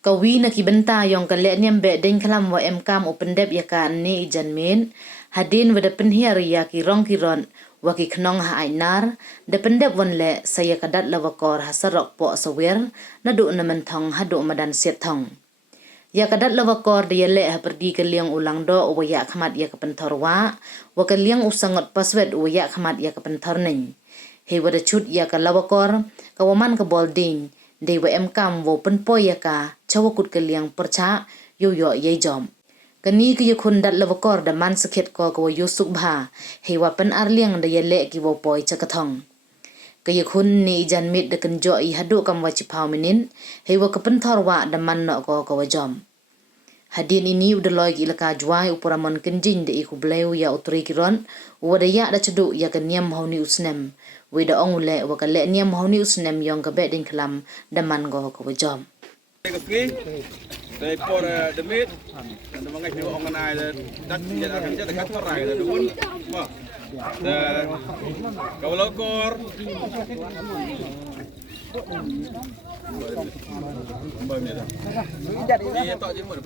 Kawi na kibenta yung kaleniam be den kalam wa emkam upendep ya ka ni ijanmin hadin wada penhiar ya ki rong kiron wa ki knong ha ainar de pendep wonle saya kadat lawakor hasarok po sawer na du na mentong hadu madan setong ya kadat lawakor de yele ha pergi ke liang ulang do wa ya khamat ya kepentor wa ke liang usangot paswet wa ya khamat ya kepentor ning he wada chut ya ka lawakor kawaman ka bolding Dewa emkam wo penpoy ya ka cawakut ke liang perca yo ye jom. Kani ke yakun dat lawakor da man sakit ko ko yusuk bha hewa pen arliang da yele ki wo poy cakatong. Ke yakun ni ijan mit da kenjo I hadu kam wa cipau minin hewa ke pentor wa da man no ko jom. Hadin ini udah loy ilaka juai upuramon kenjing de iku bleu ya utri kiron wada ya da cedu ya ke niam hauni usnem weda ongule wa ka le niam hauni usnem yong ka beding kelam daman go ko jom They pour the meat and the mangai people organize that get akan jadi kat perai dah dun. Wah. Kalau kor Iya tak je mau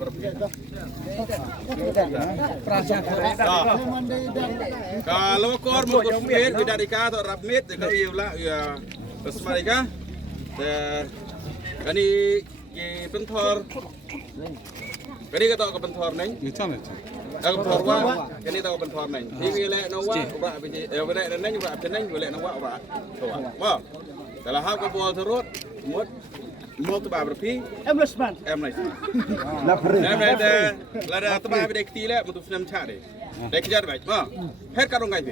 Kalau kor mau meat kita dikah atau rap meat kalau iya lah ya pesmarika. Kani pentor kani ka tahu ke pentor neng aku pentor wa kani tahu pentor neng ini le no wa ba be le neng ba be neng le no wa wa kalau hak ke bol terus mut tu ba berpi emlesman la da tu ba be dekti le mutu senam cha de dek jar baik ba het ka dong ngai be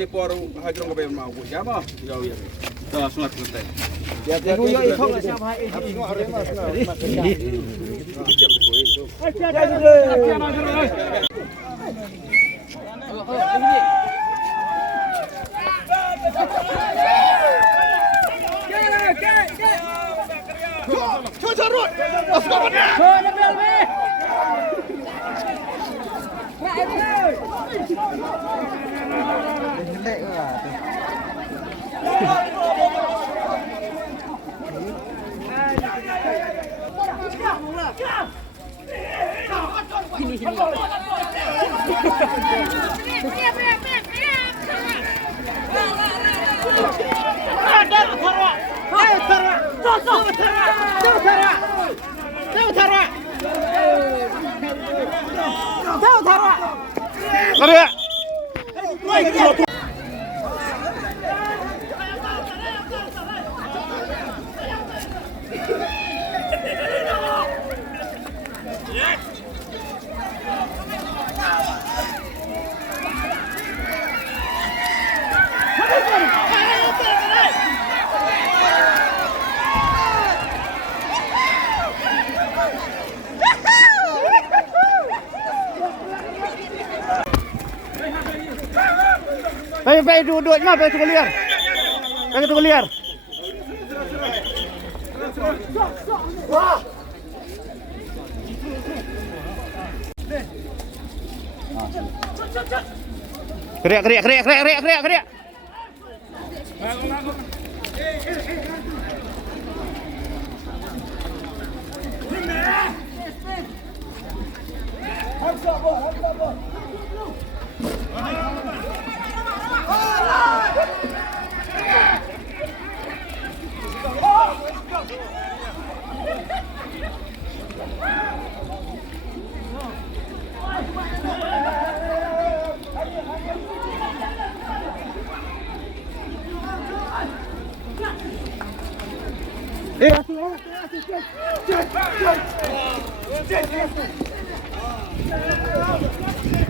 ni por hajrong ke be mau ya ma jauh ya dah sunat kuntai ya yo ikut lah siapa Baik duduk mah baik tu liar. Baik tu liar. Kriak.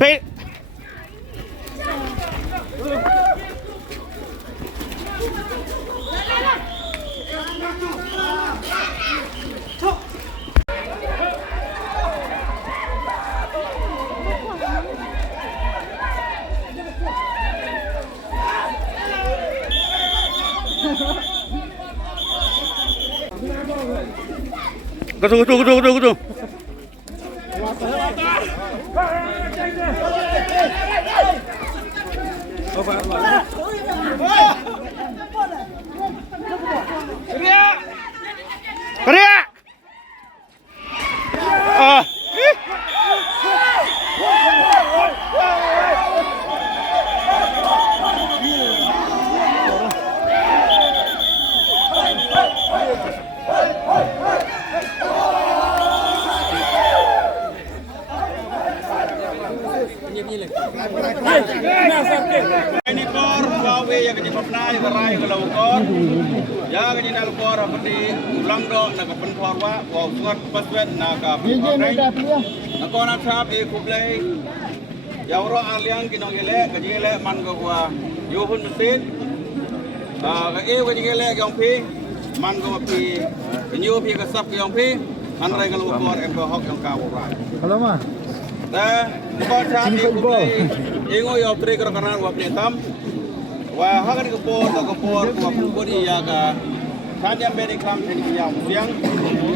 Baik. Kutu. di ulang do nak pentor wa wa suat paswet nak pentor nai nak kona chap kublai yauro aliang kinong ele kajile man go wa yuhun mesin ka kajile yong pi man go pi nyu pi ka sap yong pi anrai kalau bor em ko hok yang ka wa Kalau mah. dah kona chap kublai ingo yo tri kara kana wa tam wah hakan kepor wa pukuri ya ka kan yang beri kam jadi yang siang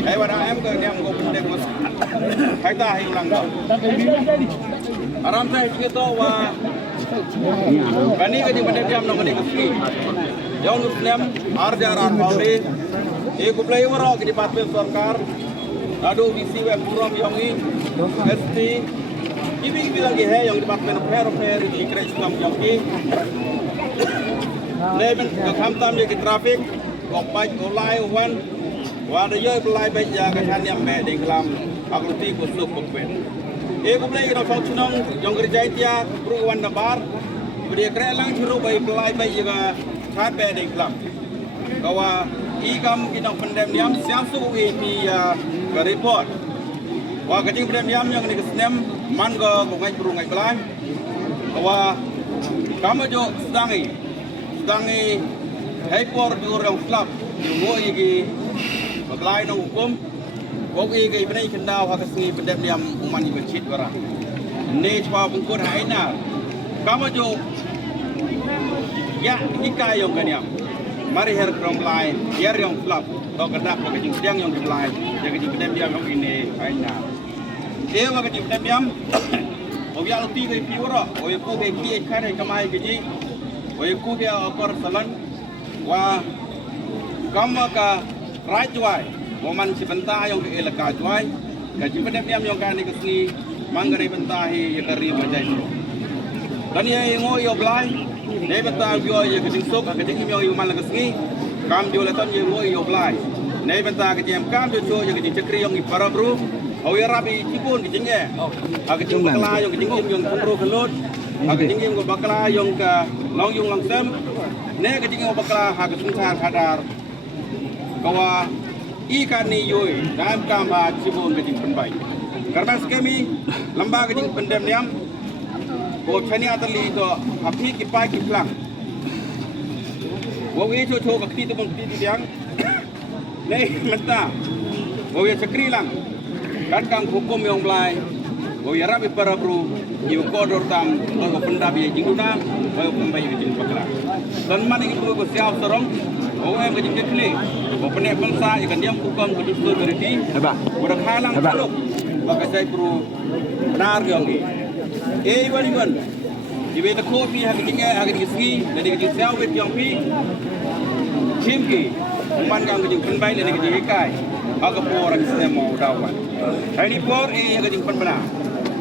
wada em ke yang go pun dek hai ta hai ulang do aram sai kita wa kani ke di pada diam no kani ke yang muslim arjaran pauri ku play waro ke di department sarkar adu visi web puram yang ini ST ini lagi hai yang department fair di kraj kam yang ini Leben ke kamtam je ke trafik kok pai olai wan wa de yoi pelai bai ya ke han yang me ding lam akluti ko sup ko pen ko play no sok chnong jong kerja tia pru wan da bar beri kre lang churu bai pelai bai ya chat be ding lam kawa I kam kinong pendem diam siang su pi ke report wa ke ting pendem diam yang ni ke snem man go ngai pru ngai pelai kawa kamu jo sedangi hepor di orang klub mo igi baglai no hukum kok igi benai kendau hak sengi pendem diam uman ni bercit bara ne chwa bungkur haina kamu jo ya hikai yang kaniam mari her krom lai yer yang klub to kedak ke jing siang yang diblai jadi pendem diam yang ini haina wa ke pendem diam ya luti ke piura ku ke pi kare kamai ke ji ku ke akor salan wa kama ka rajwai moman si benta yang ke elaka jwai ka ji pendem diam yang kan ke sini manggare benta hi ya kari bajai dan ye ngo yo blai ne benta yo ye ke jing sok ke jing yo man ke sini kam jo leton ye ngo yo blai ne benta ke jam kam jo ye ke jing cekri yang para bro Awi rabi cipun ke jengge, agak jeng bakla yang ke jengge yang kembro kelut, agak jengge yang bakla yang ke long yung langsem, ne ke jengge bakla agak sungsar kadar, kawa ikan ni yoi dalam kamba cipun ke jeng penbai. Karena skemi lembah ke jeng pendem niam, ko chani atali to api kipai kiplang, wawi co ke kiti bang kiti tiang, ne menta, wawi cekri lang. Kan kang hukum yang belai, boleh rapi para bro, ibu kodor tam, kalau pendap ye jinguna, kalau pembai ye jing pakla. Dan mana itu bro siap serong, boleh ke jing kekle, boleh penek bangsa, ikan diam hukum ke justru beriti, boleh halang seluk, pakai saya bro benar yang ni. Iban, ibu itu kopi hak jingnya hak jing segi, dan jing siap wet yang pi, cimki, umpan kang ke jing pembai dan ke jing ikai. Agak orang Islam mau dawan. Hari por yang kejing penbena.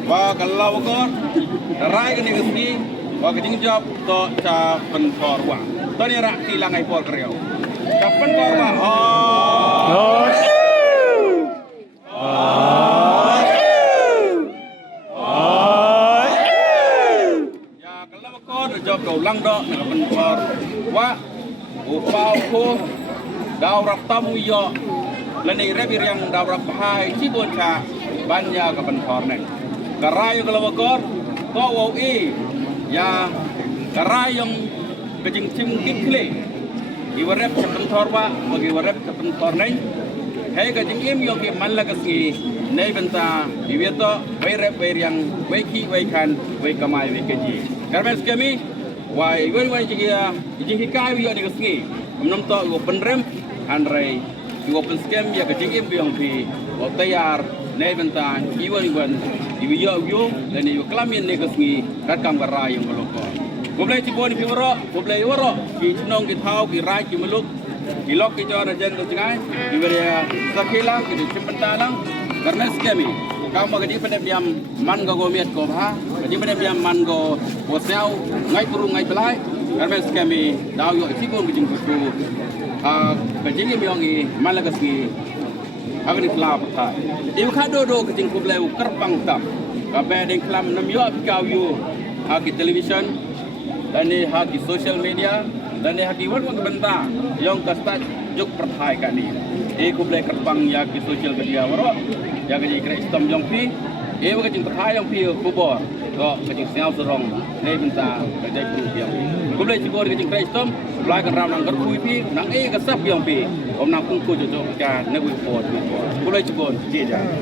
Wah kalau kor, rai kan yang sini, wah kejing job to ca pentor wah. Tadi rak tilang ai por kerjau. Ca pentor wah. Ya kalau kor job kau lang do nak pentor wah. Upau ko dau rak tamu yo. Lani rebi yang dapat bahai cibun ca banyak ke pentor neng. Karai kalau wakor, kau ya karai yang kejing cing kikle. Iwarep ke pentor wa, bagi iwarep ke pentor neng. Hei kejing im yo ke man lagasi, nei benta iwito, wei rep wei yang wei ki wei kan wei kamai wei keji. Karena skemi, wai wei jigia jing hikai yo ni kasni. Menam to go penrem andrai. Open scam ya kecing yang pi tayar nei benta iwan iwi yo dan iwi kelamin ne kesmi kat kam karai yang meloko goblai cipon pi woro goblai woro ki chnong ki thau ki rai ki meluk ki lok ki jor jen ko jangai ki beria sakila ki cimpenta lang karena scam kam ma gadi pendem diam man go gomiat ko ha gadi pendem diam man go wasiau ngai puru ngai belai karena scam daw yo cipon ki jing ko kejing yang ini malah kesini, agar dikelap tak. Ibu kado do kejing kublai kerpang tam, kabe deng kelam 6 yo kau yo, hak television, dan hak social media, dan ni hakiwan wan bentar yang kastat juk perthai kat ni ku boleh kerbang ya di sosial media waro ya ke kira sistem yang pi wa ke perthai yang pi kubor ko ke siau serong ni bentar ke dai group yang ku boleh cibor ke kira sistem lai kan ram nang gerkui pi nang ke sap yang pi om nang kung ku jo ka ne wi por ku boleh cibor je ja